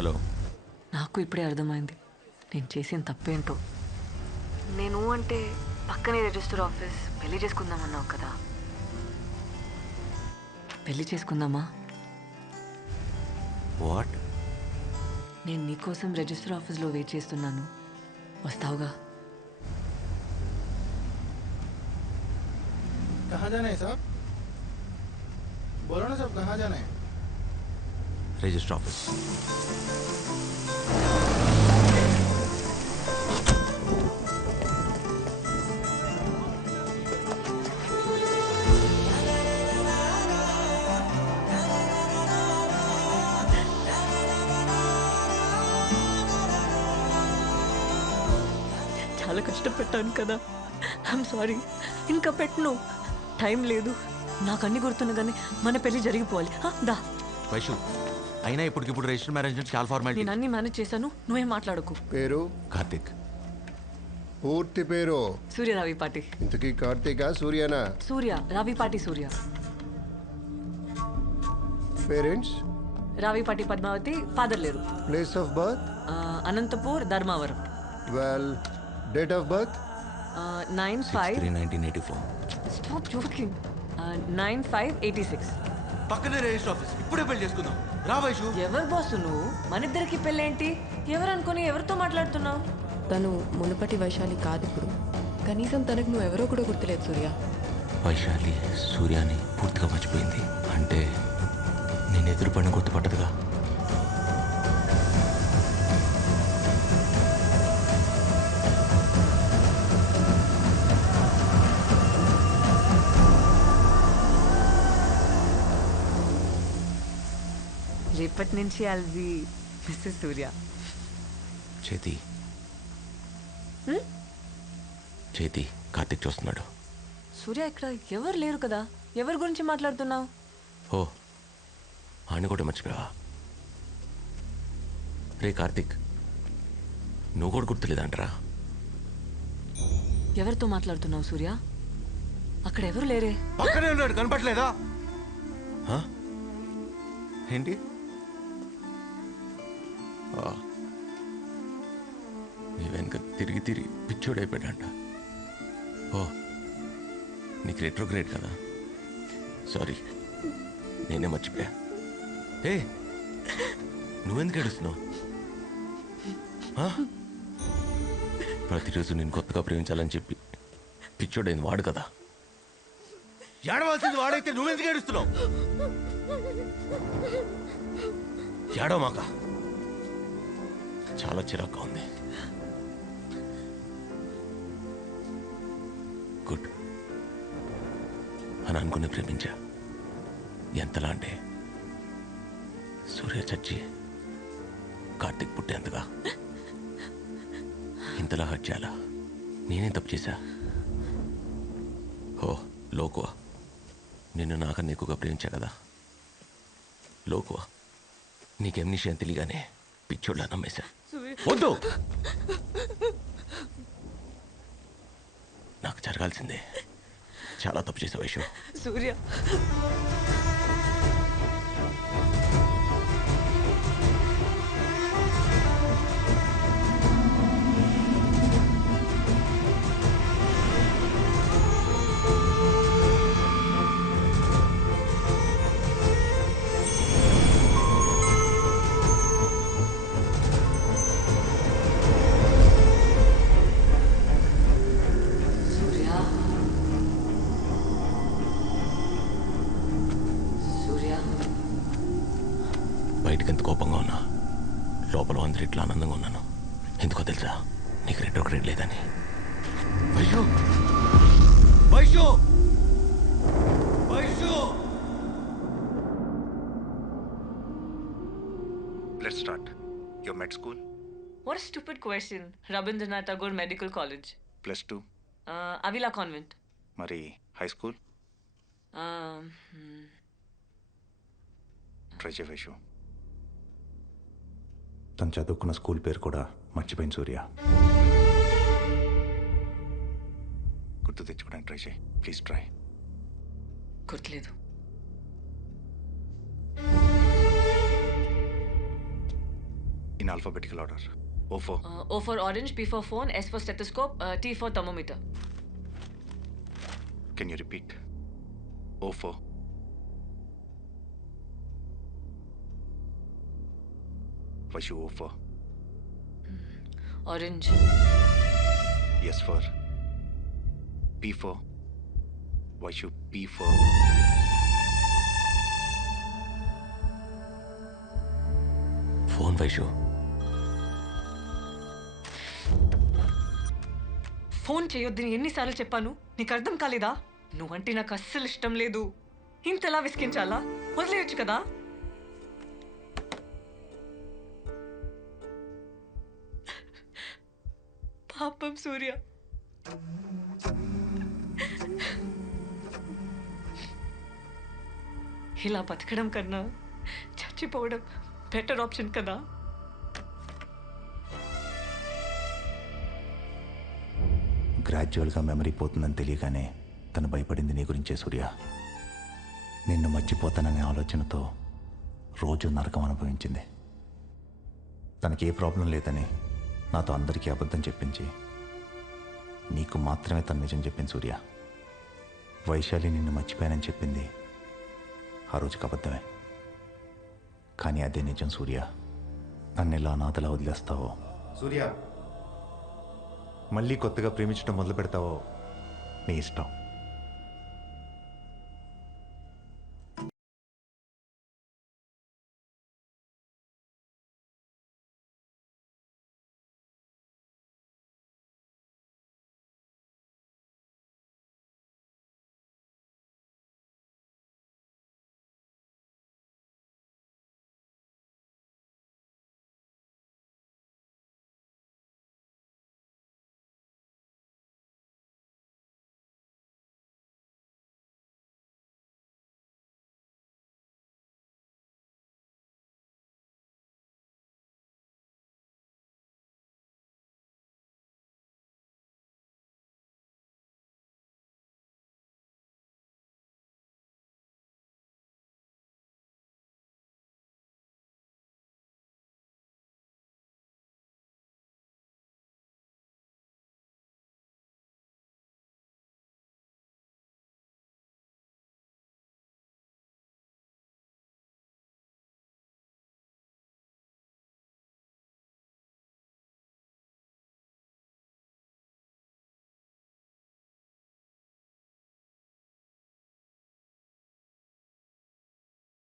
Hello. నాకు ఇప్పుడే అర్థమైంది నేను చేసిన తప్పేంటో. నేను అంటే పక్కనే రిజిస్టర్ ఆఫీస్ పెళ్లి చేసుకుందామన్నావు కదా, పెళ్లి చేసుకుందామా? వాట్? నేను నీకోసం రిజిస్టర్ ఆఫీస్లో వెయిట్ చేస్తున్నాను, వస్తావుగా? कहाँ जाना है साहब? बोलो ना साहब, कहाँ जाना है? Register office. చాలా కష్టపెట్టాను కదా, ఐఎమ్ సారీ. ఇంకా పెట్టను, టైం లేదు. నాకు అన్ని గుర్తున్నా మన పెళ్లి జరిగిపోవాలి. దా. వైషు, అయినా ఇప్పటికిప్పుడు రిజిస్టర్ మ్యారేజ్ అంటే చాలా ఫార్మాలిటీ. నేను అన్ని మేనేజ్ చేశాను, నువ్వేం మాట్లాడకు. పేరు? కార్తిక్. పూర్తి పేరు? సూర్య రావిపాటి. ఇంతకీ కార్తీకా సూర్యనా? సూర్య రావిపాటి సూర్య. పేరెంట్స్? రావిపాటి పద్మావతి, ఫాదర్ లేరు. Place of birth? Anantapur, Dharmavaram. Well, date of birth? 1984. Stop joking. 9/5/86. పక్కనే రిజిస్టర్ ఆఫీస్. ఇప్పుడే పెళ్లి చేసుకుందాం. రా వైషు. ఎవరు బాసు నువ్వు? మన ఇద్దరికి పెళ్ళేంటి? ఎవరు అనుకుని ఎవరితో మాట్లాడుతున్నావు? తను మునుపటి వైశాలి కాదు ఇప్పుడు. కనీసం తనకు నువ్వెవరో కూడా గుర్తులేదు సూర్య. వైశాలి సూర్యాని పూర్తిగా మర్చిపోయింది అంటే నేను ఎదురుపడిన గుర్తుపట్టదుగా. రేపటి నుంచి I'll be మిస్సెస్ సూర్య. చేతి చేతి కార్తిక్ చూస్తున్నాడు. సూర్య ఇక్కడ ఎవరు లేరు కదా, ఎవరి గురించి మాట్లాడుతున్నావు? ఓ, ఆయన కూడా మర్చిపోయావా? రే కార్తిక్, నువ్వు కూడా గుర్తులేదంటరా? ఎవరితో మాట్లాడుతున్నావు సూర్య? అక్కడ ఎవరు లేరే. పక్కనే ఉన్నాడు, కనపట్లేదా? ఏంటి? నీ వెనుక తిరిగి తిరిగి పిచ్చోడైపోయాడంట. ఓ, నీకు రెట్రోగ్రేడ్ కదా, సారీ, నేనే మర్చిపోయా. ఏ, నువ్వెందుకు ఏడుస్తున్నావు? ప్రతిరోజు నేను కొత్తగా ప్రేమించాలని చెప్పి పిచ్చోడైంది వాడు కదా. ఏడవలసింది వాడైతే నువ్వెందుకు ఏడుస్తున్నావు? ఏడవమాక, చాలా చిరాగ్గా ఉంది. గుడ్ అని అనుకుని ప్రేమించా. ఎంతలా అంటే సూర్య చచ్చి కార్తిక్ పుట్టేంతగా. ఇంతలా హర్ట్ చేయాలా? నేనేం తప్పు చేశా? ఓ లోకువా, నిన్ను నాకన్నా ఎక్కువగా ప్రేమించా కదా. లోకువా, నీకేం విషయం తెలియగానే పిచ్చోళ్ళ నమ్మేశా. వద్దు, నాకు జరగాల్సిందే. చాలా తప్పు చేసే వైషు. సూర్య బయటకు ఎంత కోపంగా ఉన్నా లోపల 100 రెట్లు ఆనందంగా ఉన్నాను. ఎందుకో తెలుసా? నీకు రెట్రోగ్రేడ్ లేదని. Vaishu, Vaishu, Vaishu. Let's start. Your med school? What a stupid question. Rabindranath Tagore Medical College. +2. Avila Convent. Mari high school? Try చేయ వైషు. తను చదువుకున్న స్కూల్ పేరు కూడా మర్చిపోయింది సూర్య. గుర్తు తెచ్చుకోవడానికి ట్రై చేయి, ప్లీజ్ ట్రై. గుర్తులేదు. In alphabetical order. O4. O for orange, P for phone, S for stethoscope, T for thermometer. Can you repeat? O4. Vaishu O4. Orange. S for P4. Vaishu P4. Phone Vaishu. Phone చేయొద్దని ఎన్నిసార్లు చెప్పాను, నీకు అర్థం కాలేదా? నువ్వంటే నాకు అస్సలు ఇష్టం లేదు. ఇంతలా విసిగించాలా? వదిలేయచ్చు కదా. పాపం సూర్య. ఇలా బతకడం కన్నా చచ్చిపోవడం బెటర్ ఆప్షన్ కదా. గ్రాడ్యువల్గా మెమరీ పోతుందని తెలియగానే తను భయపడింది నీ గురించే సూర్య. నిన్ను మర్చిపోతాననే ఆలోచనతో రోజు నరకం అనుభవించింది. తనకి ఏ ప్రాబ్లం లేదని నాతో అందరికీ అబద్ధం చెప్పించి నీకు మాత్రమే తను నిజం చెప్పింది సూర్య. వైశాలి నిన్ను మర్చిపోయానని చెప్పింది ఆ రోజుకి అబద్ధమే. కానీ అదే నిజం సూర్య. నన్ను ఎలా అనాథలా వదిలేస్తావో సూర్య, మళ్ళీ కొత్తగా ప్రేమించడం మొదలు పెడతావో నీ ఇష్టం.